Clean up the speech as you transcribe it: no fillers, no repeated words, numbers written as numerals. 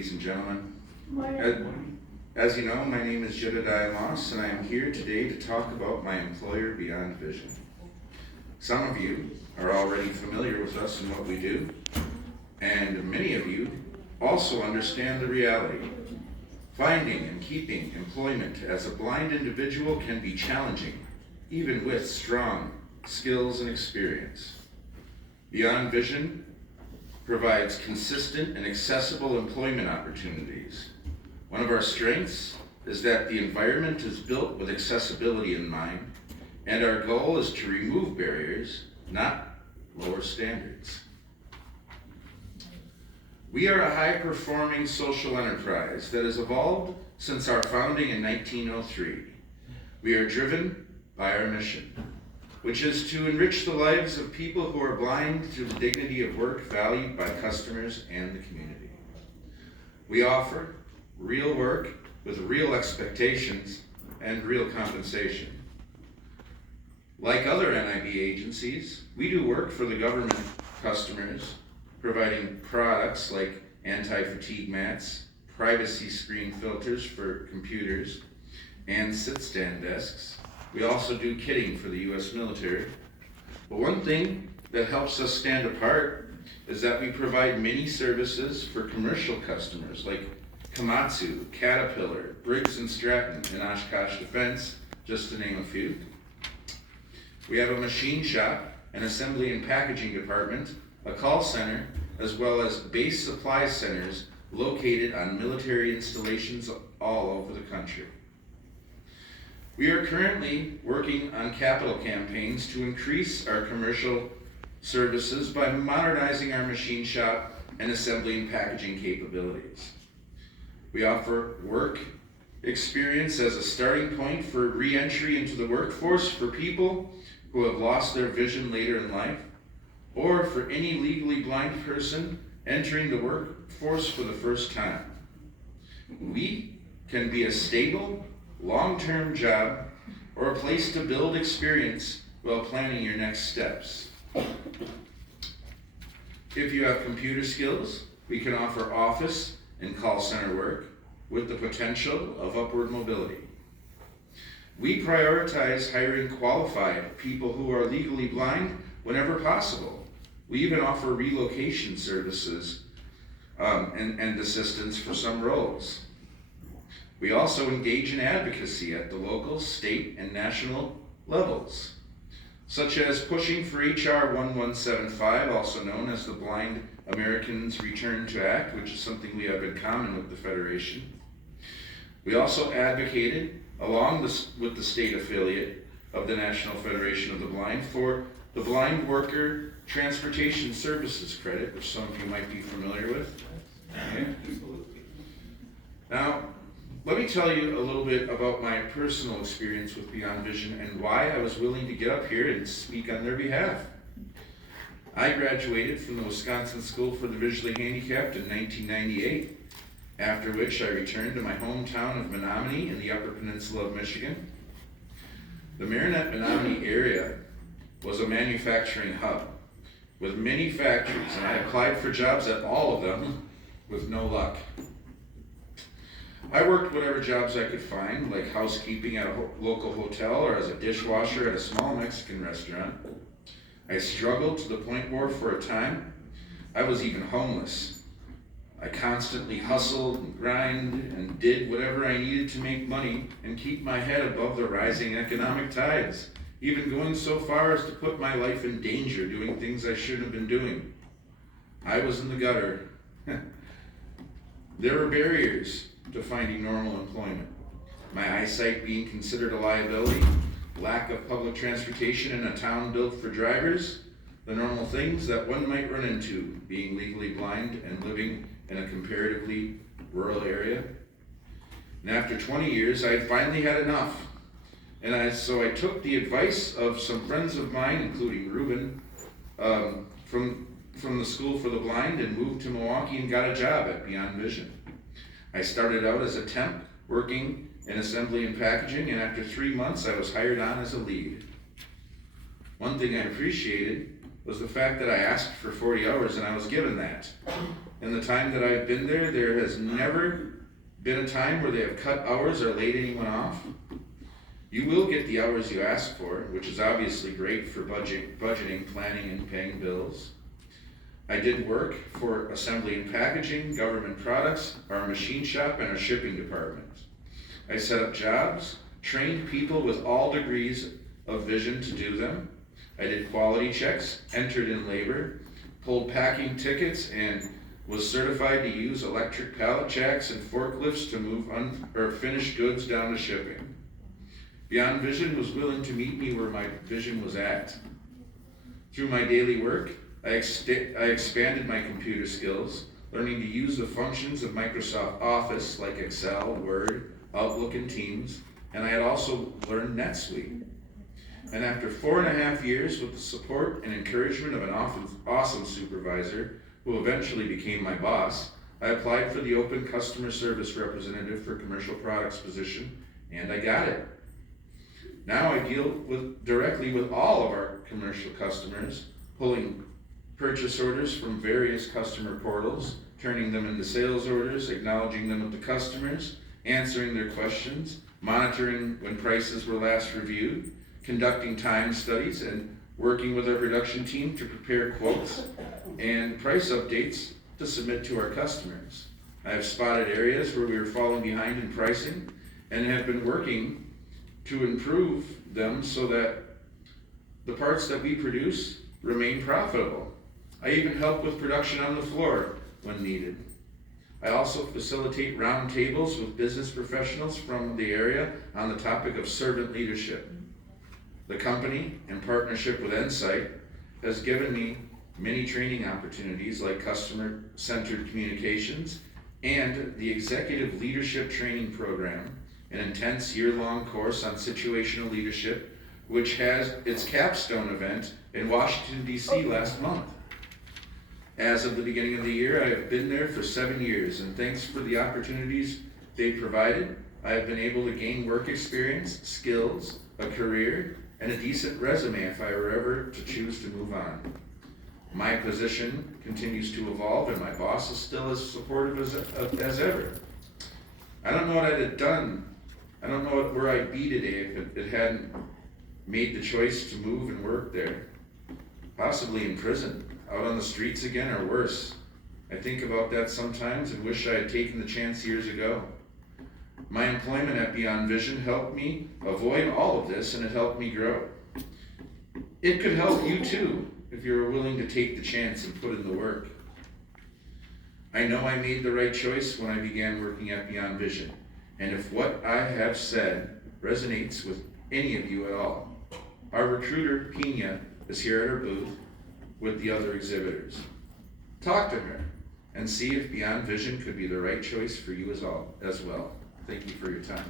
ladies and gentlemen. Morning. As you know, my name is Jedediah Moss, and I am here today to talk about my employer, Beyond Vision. Some of you are already familiar with us and what we do, and many of you also understand the reality. Finding and keeping employment as a blind individual can be challenging, even with strong skills and experience. Beyond Vision provides consistent and accessible employment opportunities. One of our strengths is that the environment is built with accessibility in mind, and our goal is to remove barriers, not lower standards. We are a high-performing social enterprise that has evolved since our founding in 1903. We are driven by our mission, which is to enrich the lives of people who are blind through the dignity of work valued by customers and the community. We offer real work with real expectations and real compensation. Like other NIB agencies, we do work for the government customers, providing products like anti-fatigue mats, privacy screen filters for computers, and sit-stand desks. We also do kitting for the U.S. military. But one thing that helps us stand apart is that we provide many services for commercial customers like Komatsu, Caterpillar, Briggs & Stratton, and Oshkosh Defense, just to name a few. We have a machine shop, an assembly and packaging department, a call center, as well as base supply centers located on military installations all over the country. We are currently working on capital campaigns to increase our commercial services by modernizing our machine shop and assembly and packaging capabilities. We offer work experience as a starting point for re-entry into the workforce for people who have lost their vision later in life, or for any legally blind person entering the workforce for the first time. We can be a stable, long-term job or a place to build experience while planning your next steps. If you have computer skills, we can offer office and call center work with the potential of upward mobility. We prioritize hiring qualified people who are legally blind whenever possible. We even offer relocation services and assistance for some roles. We also engage in advocacy at the local, state, and national levels, such as pushing for HR 1175, also known as the Blind Americans Return to Act, which is something we have in common with the Federation. We also advocated, along with the state affiliate of the National Federation of the Blind, for the Blind Worker Transportation Services Credit, which some of you might be familiar with. Okay. Now, let me tell you a little bit about my personal experience with Beyond Vision and why I was willing to get up here and speak on their behalf. I graduated from the Wisconsin School for the Visually Handicapped in 1998, after which I returned to my hometown of Menominee in the Upper Peninsula of Michigan. The Marinette-Menominee area was a manufacturing hub with many factories, and I applied for jobs at all of them with no luck. I worked whatever jobs I could find, like housekeeping at a local hotel or as a dishwasher at a small Mexican restaurant. I struggled to the point where, for a time, I was even homeless. I constantly hustled and grinded and did whatever I needed to make money and keep my head above the rising economic tides, even going so far as to put my life in danger doing things I shouldn't have been doing. I was in the gutter. There were barriers to finding normal employment. My eyesight being considered a liability, lack of public transportation in a town built for drivers, the normal things that one might run into being legally blind and living in a comparatively rural area. And after 20 years, I finally had enough. So I took the advice of some friends of mine, including Ruben, from the School for the Blind, and moved to Milwaukee and got a job at Beyond Vision. I started out as a temp, working in assembly and packaging, and after 3 months, I was hired on as a lead. One thing I appreciated was the fact that I asked for 40 hours and I was given that. In the time that I've been there, there has never been a time where they have cut hours or laid anyone off. You will get the hours you ask for, which is obviously great for budgeting, planning, and paying bills. I did work for assembly and packaging, government products, our machine shop, and our shipping department. I set up jobs, trained people with all degrees of vision to do them. I did quality checks, entered in labor, pulled packing tickets, and was certified to use electric pallet jacks and forklifts to move finished goods down to shipping. Beyond Vision was willing to meet me where my vision was at. Through my daily work, I expanded my computer skills, learning to use the functions of Microsoft Office like Excel, Word, Outlook, and Teams, and I had also learned NetSuite. And after 4.5 years with the support and encouragement of an awesome supervisor, who eventually became my boss, I applied for the open customer service representative for commercial products position, and I got it. Now I deal directly with all of our commercial customers, pulling purchase orders from various customer portals, turning them into sales orders, acknowledging them with the customers, answering their questions, monitoring when prices were last reviewed, conducting time studies, and working with our production team to prepare quotes and price updates to submit to our customers. I have spotted areas where we are falling behind in pricing and have been working to improve them so that the parts that we produce remain profitable. I even help with production on the floor when needed. I also facilitate roundtables with business professionals from the area on the topic of servant leadership. The company, in partnership with Insight, has given me many training opportunities like customer-centered communications and the Executive Leadership Training Program, an intense year-long course on situational leadership, which has its capstone event in Washington, D.C. last month. As of the beginning of the year, I have been there for 7 years, and thanks for the opportunities they provided, I have been able to gain work experience, skills, a career, and a decent resume if I were ever to choose to move on. My position continues to evolve, and my boss is still as supportive as ever. I don't know what I'd have done. I don't know where I'd be today if it hadn't made the choice to move and work there. Possibly in prison, out on the streets again, or worse. I think about that sometimes and wish I had taken the chance years ago. My employment at Beyond Vision helped me avoid all of this, and it helped me grow. It could help you too, if you're willing to take the chance and put in the work. I know I made the right choice when I began working at Beyond Vision, and if what I have said resonates with any of you at all, our recruiter, Pina, is here at her booth with the other exhibitors. Talk to her and see if Beyond Vision could be the right choice for you as well. Thank you for your time.